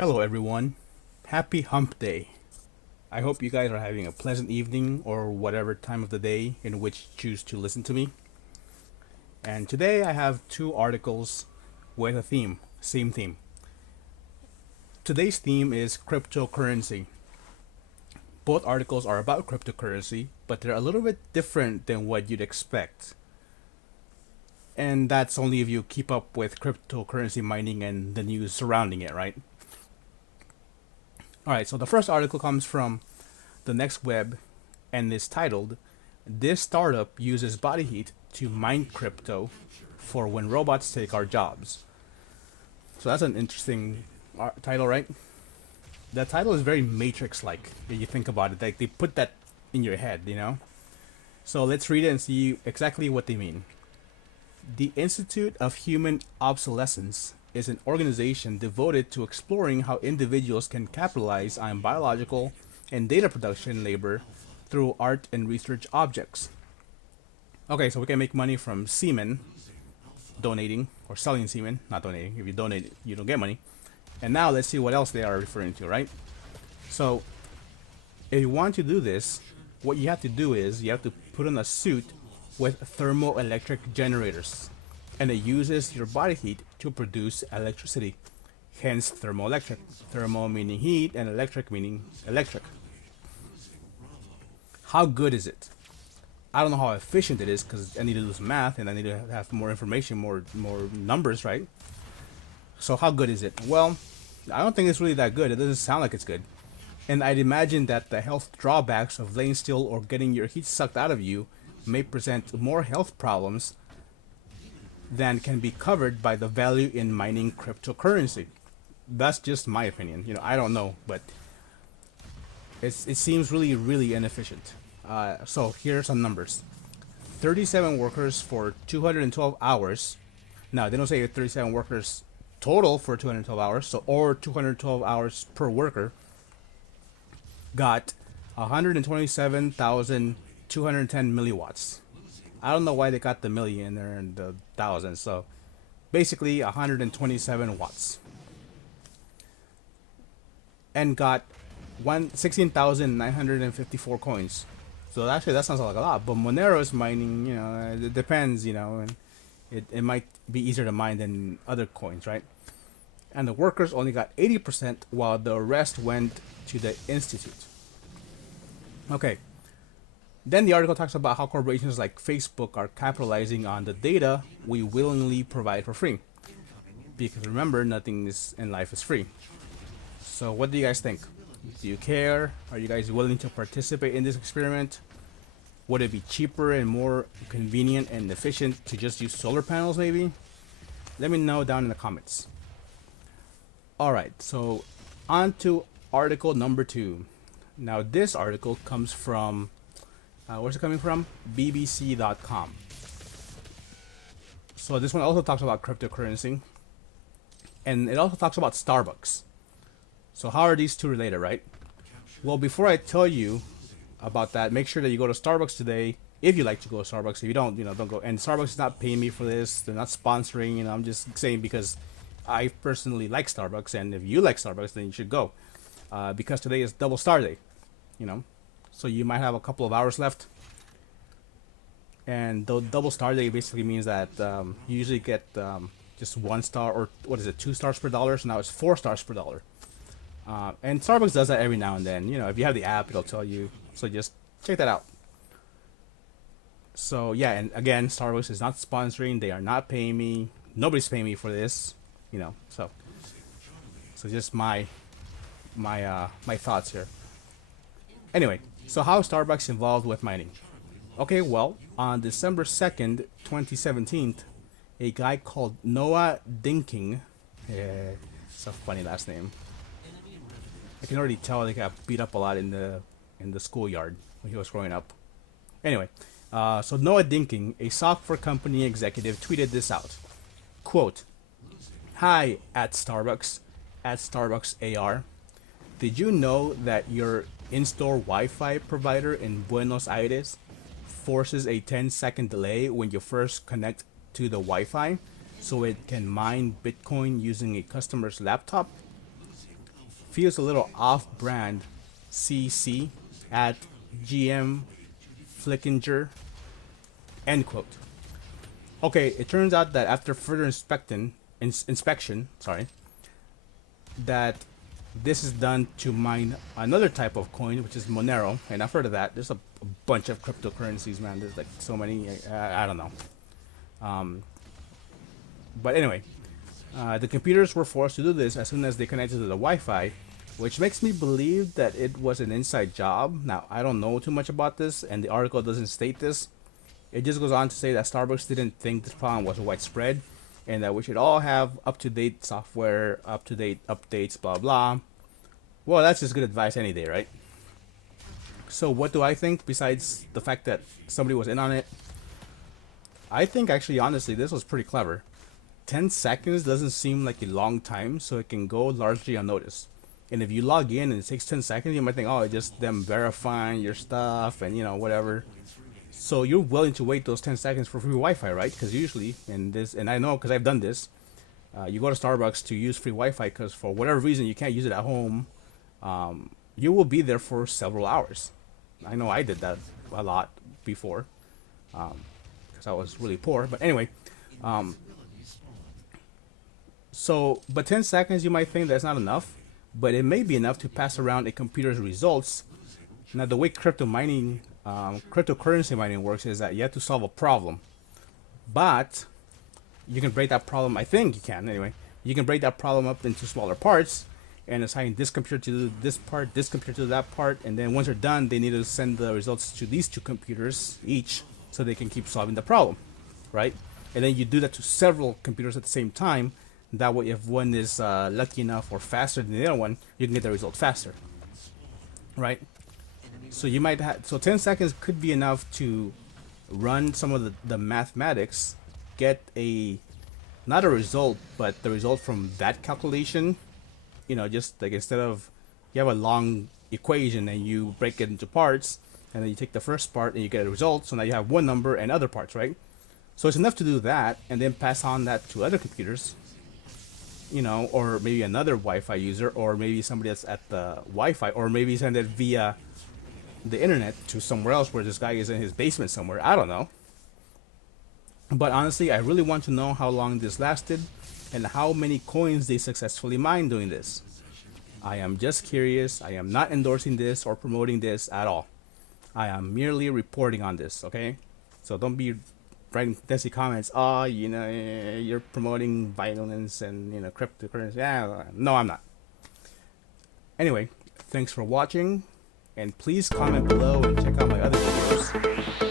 Hello, everyone. Happy Hump Day. I hope you guys are having a pleasant evening or whatever time of the day in which you choose to listen to me. And today I have two articles with a theme, same theme. Today's theme is cryptocurrency. Both articles are about cryptocurrency, but they're a little bit different than what you'd expect. And that's only if you keep up with cryptocurrency mining and the news surrounding it, right? Alright, so the first article comes from the Next Web and is titled, "This Startup Uses Body Heat to Mine Crypto for When Robots Take Our Jobs." So that's an interesting title, right? The title is very Matrix-like when you think about it. Like they put that in your head, you know? So let's read it and see exactly what they mean. The Institute of Human Obsolescence is an organization devoted to exploring how individuals can capitalize on biological and data production labor through art and research objects. Okay, so we can make money from semen, donating, or selling semen, not donating. If you donate, you don't get money. And now let's see what else they are referring to, right? So, if you want to do this, what you have to do is you have to put on a suit with thermoelectric generators, and it uses your body heat to produce electricity. Hence thermoelectric. Thermo meaning heat and electric meaning electric. How good is it? I don't know how efficient it is because I need to do some math and I need to have more information, more numbers, right? So how good is it? Well, I don't think it's really that good. It doesn't sound like it's good. And I'd imagine that the health drawbacks of laying still or getting your heat sucked out of you may present more health problems than can be covered by the value in mining cryptocurrency. That's just my opinion. I don't know, but it seems really inefficient. So here are some numbers: 37 workers for 212 hours. Now they don't say 37 workers total for 212 hours, so or 212 hours per worker got 127,210 milliwatts. I don't know why they got the million there and the thousand. So basically 127 watts. And got 16,954 coins. So actually that sounds like a lot. But Monero is mining, it depends, and it might be easier to mine than other coins, right? And the workers only got 80% while the rest went to the institute. Okay. Then the article talks about how corporations like Facebook are capitalizing on the data we willingly provide for free. Because remember, nothing is in life is free. So what do you guys think? Do you care? Are you guys willing to participate in this experiment? Would it be cheaper and more convenient and efficient to just use solar panels maybe? Let me know down in the comments. Alright, so on to article number 2. Now this article comes from where's it coming from? BBC.com. So this one also talks about cryptocurrency. And it also talks about Starbucks. So how are these two related, right? Well, before I tell you about that, make sure that you go to Starbucks today. If you like to go to Starbucks. If you don't, don't go. And Starbucks is not paying me for this. They're not sponsoring. I'm just saying because I personally like Starbucks. And if you like Starbucks, then you should go. Because today is Double Star Day. So you might have a couple of hours left. And the Double Star Day basically means that you usually get just 1 star, or what is it, 2 stars per dollar. So now it's 4 stars per dollar. And Starbucks does that every now and then. If you have the app, it'll tell you. So just check that out. So yeah, and again, Starbucks is not sponsoring. They are not paying me. Nobody's paying me for this. So just my thoughts here. Anyway, so how is Starbucks involved with mining? Okay, well, on December 2nd, 2017, a guy called Noah Dinking, it's a funny last name. I can already tell they got beat up a lot in the schoolyard when he was growing up. Anyway, so Noah Dinking, a software company executive, tweeted this out. Quote, "Hi at Starbucks AR. Did you know that your in-store Wi-Fi provider in Buenos Aires forces a 10-second delay when you first connect to the Wi-Fi so it can mine Bitcoin using a customer's laptop? feels a little off-brand. CC at GM Flickinger, end quote. Okay, it turns out that after further inspection, that this is done to mine another type of coin, which is Monero, and I've heard of that. There's a bunch of cryptocurrencies, man. There's like so many. I don't know. But anyway, the computers were forced to do this as soon as they connected to the Wi-Fi, which makes me believe that it was an inside job. Now, I don't know too much about this, and the article doesn't state this. It just goes on to say that Starbucks didn't think this problem was widespread, and that we should all have up-to-date software, up-to-date updates, blah blah. Well, that's just good advice any day, right? So what do I think besides the fact that somebody was in on it? I think actually, honestly, this was pretty clever. 10 seconds doesn't seem like a long time, so it can go largely unnoticed. And if you log in and it takes 10 seconds, you might think, oh, it's just them verifying your stuff and, you know, whatever. So you're willing to wait those 10 seconds for free Wi-Fi, right? Because usually, and I know because I've done this, you go to Starbucks to use free Wi-Fi because for whatever reason you can't use it at home. You will be there for several hours. I know I did that a lot before because I was really poor. But anyway, but 10 seconds you might think that's not enough, but it may be enough to pass around a computer's results. Now, the way cryptocurrency mining works is that you have to solve a problem, but you can break that problem. I think you can anyway. You can break that problem up into smaller parts and assign this computer to do this part, this computer to that part, and then once they're done, they need to send the results to these two computers each so they can keep solving the problem, right? And then you do that to several computers at the same time. That way, if one is lucky enough or faster than the other one, you can get the result faster, right? So you might have, so 10 seconds could be enough to run some of the mathematics, get not a result, but the result from that calculation. You know, just like instead of, you have a long equation and you break it into parts, and then you take the first part and you get a result. So now you have one number and other parts, right? So it's enough to do that and then pass on that to other computers, you know, or maybe another Wi-Fi user, or maybe somebody that's at the Wi-Fi, or maybe send it via the internet to somewhere else where this guy is in his basement somewhere. I don't know. But honestly, I really want to know how long this lasted and how many coins they successfully mined doing this. I am just curious. I am not endorsing this or promoting this at all. I am merely reporting on this, okay? So don't be writing fancy comments. Oh, you know, you're promoting violence and, you know, cryptocurrency. Yeah, no, I'm not. Anyway, thanks for watching, and please comment below and check out my other videos.